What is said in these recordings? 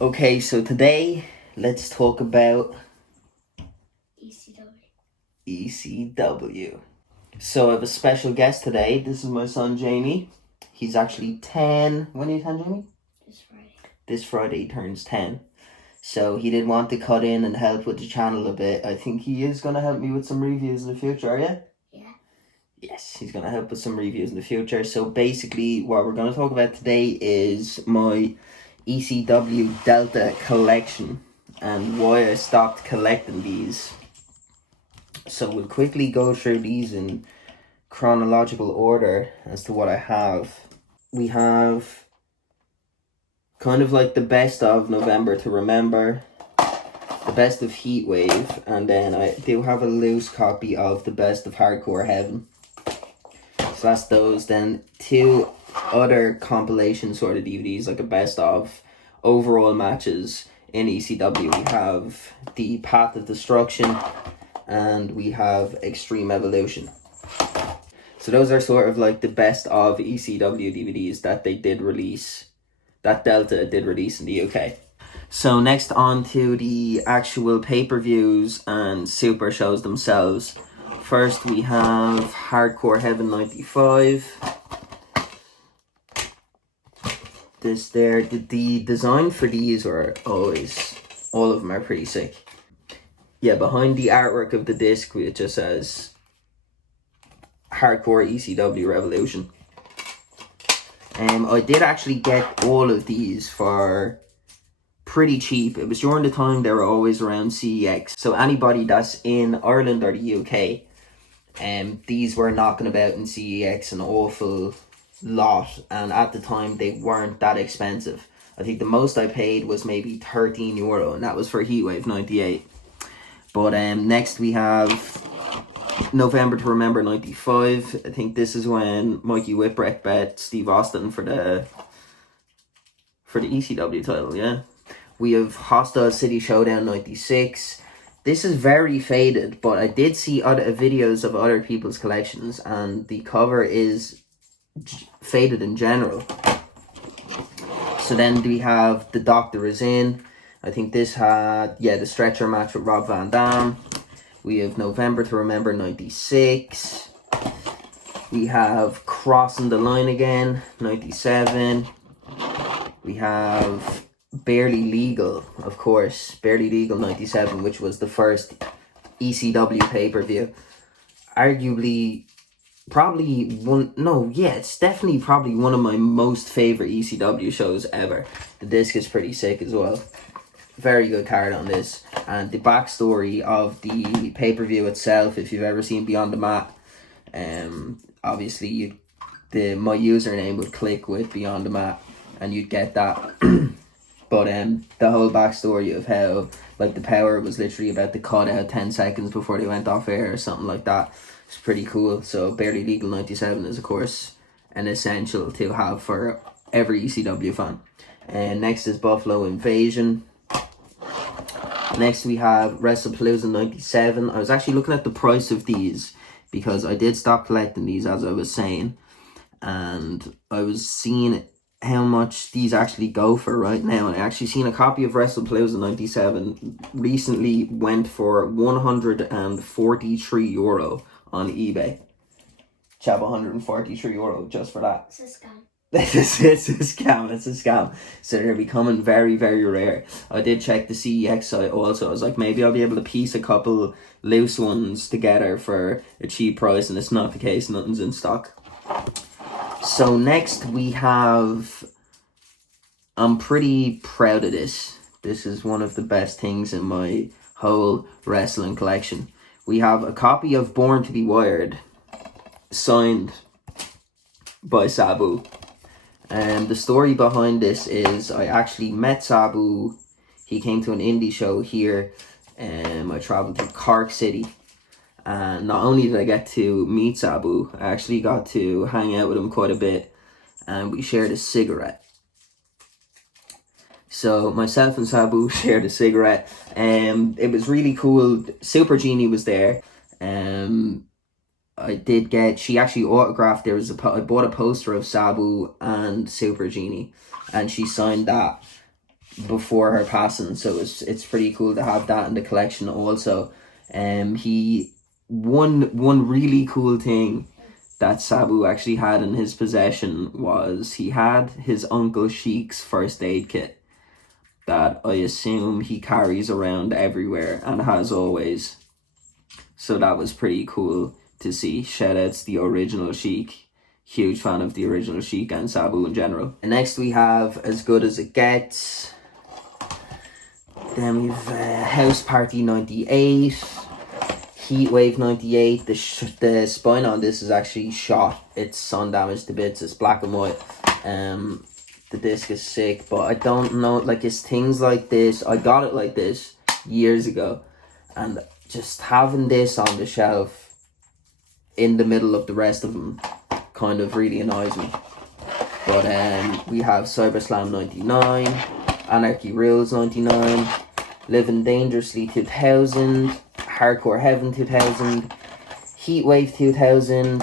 Okay, so today let's talk about ECW. ECW. So I have a special guest today. This is my son Jamie. He's actually 10. When are you 10, Jamie? This Friday. This Friday he turns 10. So he did want to cut in and help with the channel a bit. I think he is going to help me with some reviews in the future, are you? Yeah. Yes, he's going to help with some reviews in the future. So basically what we're going to talk about today is my ECW Delta collection and why I stopped collecting these. So we'll quickly go through these in chronological order as to what I have. We have kind of like the best of November to Remember, the best of Heatwave, and then I do have a loose copy of the best of Hardcore Heaven. So that's those. Then two other compilation sort of DVDs, like a best of overall matches in ECW. We have the Path of Destruction and we have Extreme Evolution. So those are sort of like the best of ECW DVDs that they did release, that Delta did release in the UK. So next on to the actual pay-per-views and super shows themselves. First we have Hardcore Heaven 95. This there, the design for these are always, all of them are pretty sick. Yeah, behind the artwork of the disc it just says Hardcore ECW Revolution. I did actually get all of these for pretty cheap. It was during the time they were always around CEX. So anybody that's in Ireland or the UK, these were knocking about in CEX an awful lot, and at the time they weren't that expensive. I think the most I paid was maybe €13, and that was for Heatwave 98. But next we have November to Remember 95. I think this is when Mikey Whipwreck bet Steve Austin for the ECW title, yeah. We have Hostile City Showdown 96. This is very faded, but I did see other videos of other people's collections, and the cover is faded in general. So then we have The Doctor Is In. I think this had, the stretcher match with Rob Van Dam. We have November to Remember 96. We have Crossing the Line Again 97. We have Barely Legal, of course. Barely Legal 97, which was the first ECW pay-per-view. Arguably, it's definitely probably one of my most favorite ECW shows ever. The disc is pretty sick as well. Very good card on this. And the backstory of the pay-per-view itself, if you've ever seen Beyond the Mat, obviously my username would click with Beyond the Mat and you'd get that. But the whole backstory of how like the power was literally about to cut out 10 seconds before they went off air or something like that. It's pretty cool. So Barely Legal 97 is of course an essential to have for every ECW fan. And next is Buffalo Invasion. Next we have WrestlePalooza 97. I was actually looking at the price of these because I did stop collecting these, as I was saying, and I was seeing how much these actually go for right now, and I actually seen a copy of WrestlePalooza 97 recently went for €143 on eBay. Chab, €143 just for that. It's a scam. It's a scam. So they're becoming very, very rare. I did check the CEX site also. I was like, maybe I'll be able to piece a couple loose ones together for a cheap price, and it's not the case. Nothing's in stock. So next we have, I'm pretty proud of this. This is one of the best things in my whole wrestling collection. We have a copy of Born to be Wired, signed by Sabu. And the story behind this is I actually met Sabu. He came to an indie show here. I travelled to Cork City. And not only did I get to meet Sabu, I actually got to hang out with him quite a bit. And we shared a cigarette. So myself and Sabu shared a cigarette. It was really cool. Super Genie was there. She actually autographed, I bought a poster of Sabu and Super Genie, and she signed that. before her passing, so it's pretty cool to have that in the collection also. He one really cool thing that Sabu actually had in his possession was he had his Uncle Sheik's first aid kit that I assume he carries around everywhere and has always. So that was pretty cool to see. Shout outs to the original Sheik. Huge fan of the original Sheik and Sabu in general. And next we have As Good As It Gets. Then we've House Party 98. Heatwave 98. The spine on this is actually shot. It's sun damaged to bits. It's black and white. The disc is sick, but I don't know, like, it's things like this. I got it like this years ago, and just having this on the shelf in the middle of the rest of them kind of really annoys me. But we have Cyberslam 99, Anarchy Rules 99, Living Dangerously 2000, Hardcore Heaven 2000, Heatwave 2000,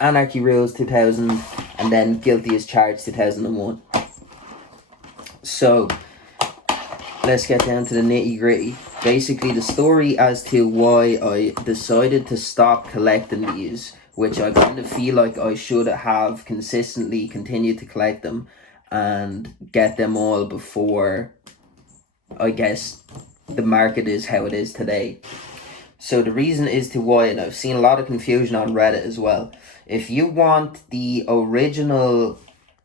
Anarchy Rules 2000, and then Guilty as Charged 2001. So let's get down to the nitty gritty. Basically, the story as to why I decided to stop collecting these, which I kind of feel like I should have consistently continued to collect them and get them all before, I guess, the market is how it is today. So the reason is to why, and I've seen a lot of confusion on Reddit as well. If you want the original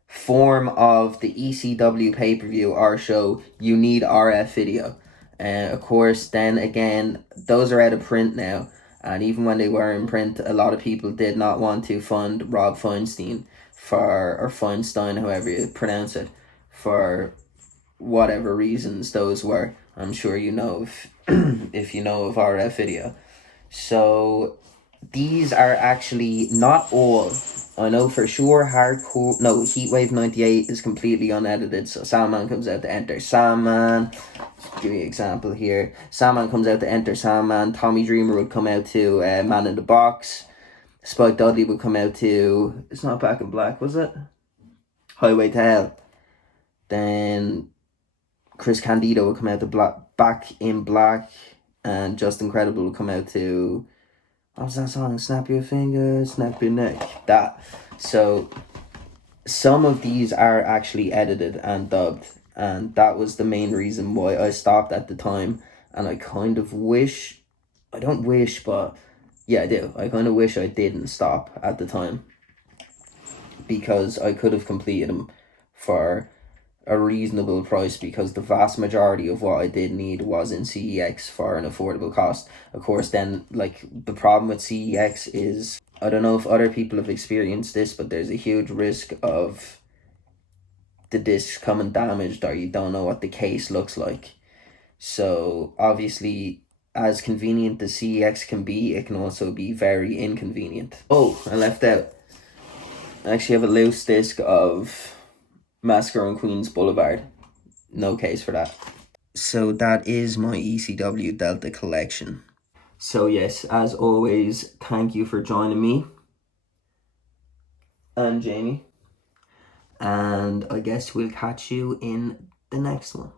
form of the ECW pay-per-view or show, you need RF video. Of course, then again, those are out of print now. And even when they were in print, a lot of people did not want to fund Rob Feinstein or Feinstein, however you pronounce it, for whatever reasons those were. I'm sure you know if you know of RF video. So these are actually not all. I know for sure Heatwave 98 is completely unedited. So Sandman comes out to Enter Sandman. Give you an example here. Sandman comes out to Enter Sandman. Tommy Dreamer would come out to Man in the Box. Spike Dudley would come out to, it's not Back in Black, was it? Highway to Hell. Then Chris Candido would come out to Back in Black. And Just Incredible would come out to, what was that song? Snap Your Finger, Snap Your Neck. That. So some of these are actually edited and dubbed. And that was the main reason why I stopped at the time. And I kind of wish, I don't wish, but yeah, I do. I kind of wish I didn't stop at the time, because I could have completed them for a reasonable price, because the vast majority of what I did need was in CEX for an affordable cost. Of course, then, like, the problem with CEX is, I don't know if other people have experienced this, but there's a huge risk of the discs coming damaged, or you don't know what the case looks like. So obviously, as convenient as CEX can be, it can also be very inconvenient. Oh, I left out, I actually have a loose disc of Massacre on Queens Boulevard. No case for that. So that is my ECW Delta collection. So yes, as always, thank you for joining me and Jamie. And I guess we'll catch you in the next one.